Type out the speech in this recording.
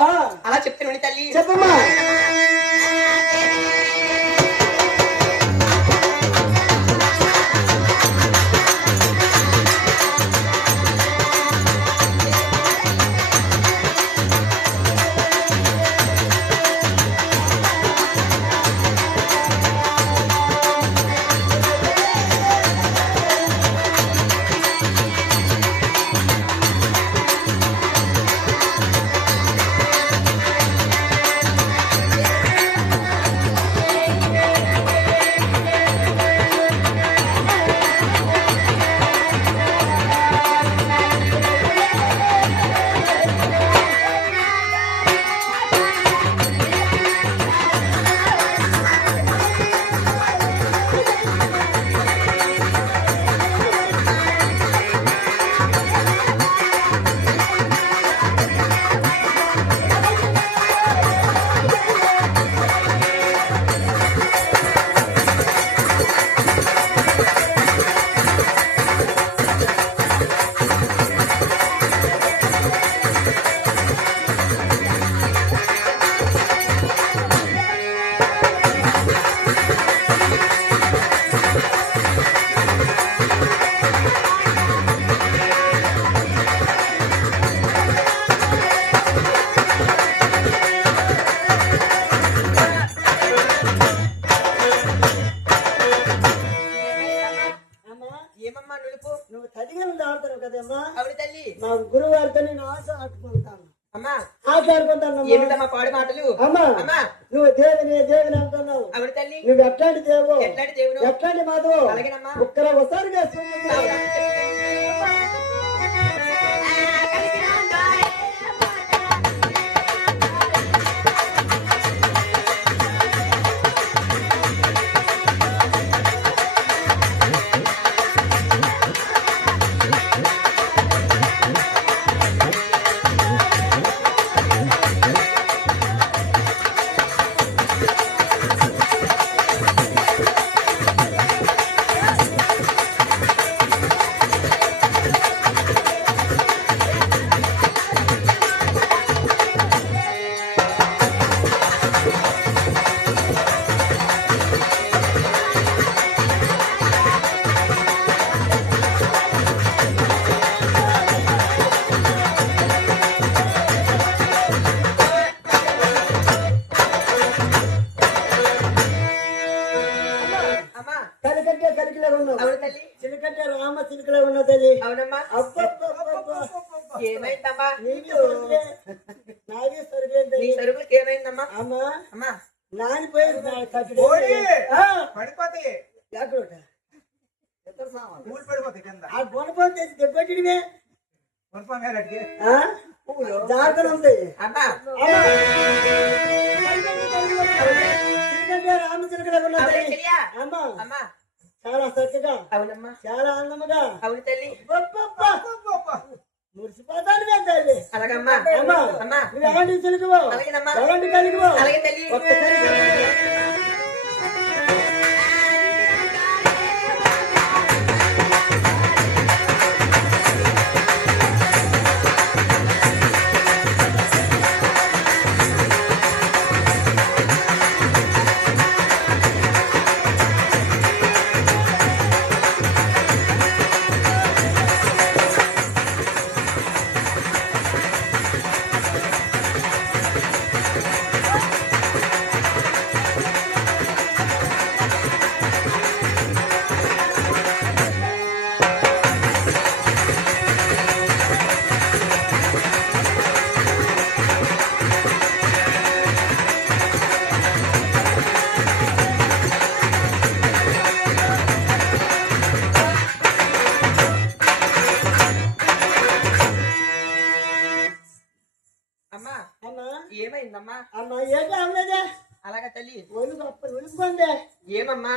అలా చెప్తాను తల్లి. చెప్పమ్మా. నువ్వు తదిగలు దాడుతావు కదమ్మా. అవును తల్లి. మా గురువు గారితో నేను ఆశ ఆడుకుంటాను. అమ్మా ఆశ ఆడుకుంటాను. ఏమిటమ్మా పాడు మాటలు? అమ్మా నువ్వు దేవుని దేవుని అంటున్నావు. అవును తల్లి. నువ్వు ఎట్లాంటి దేవుడు? ఎట్లాంటి దేవుడు? ఎట్లాంటి మాధవు? అలాగేనమ్మా. ఒక్కర ఒకసారి చిలకంటే రామ చిలుకలో ఉన్న తల్లి. అవునమ్మా. ఏమైందమ్మా? నాది సరుకులకి ఏమైందమ్మా? అమ్మా అమ్మా నానిపోయి పడిపోతాయి. గుణపం దెబ్బటివే జాగ్రత్తలు ఉంటాయి. చిలకంటే రామ చిలుకలో ఉన్న తల్లి. అమ్మా అమ్మా చాలా చక్కగా. అవునమ్మా. చాలా ఆనందముగా. అవును తల్లి. మురిసిపోతాను తల్లి. అలాగమ్మా. అమ్మా అమ్మా నువ్వు ఎలాంటి తెలుగువో ఎలాంటి కలిగివో అలాగే తల్లి. ఏమైందమ్మా? అమ్మా ఏదో అమ్మలేదే. అలాగా తల్లి. ఒలుగు ఒలుగుకోండి. ఏమమ్మా?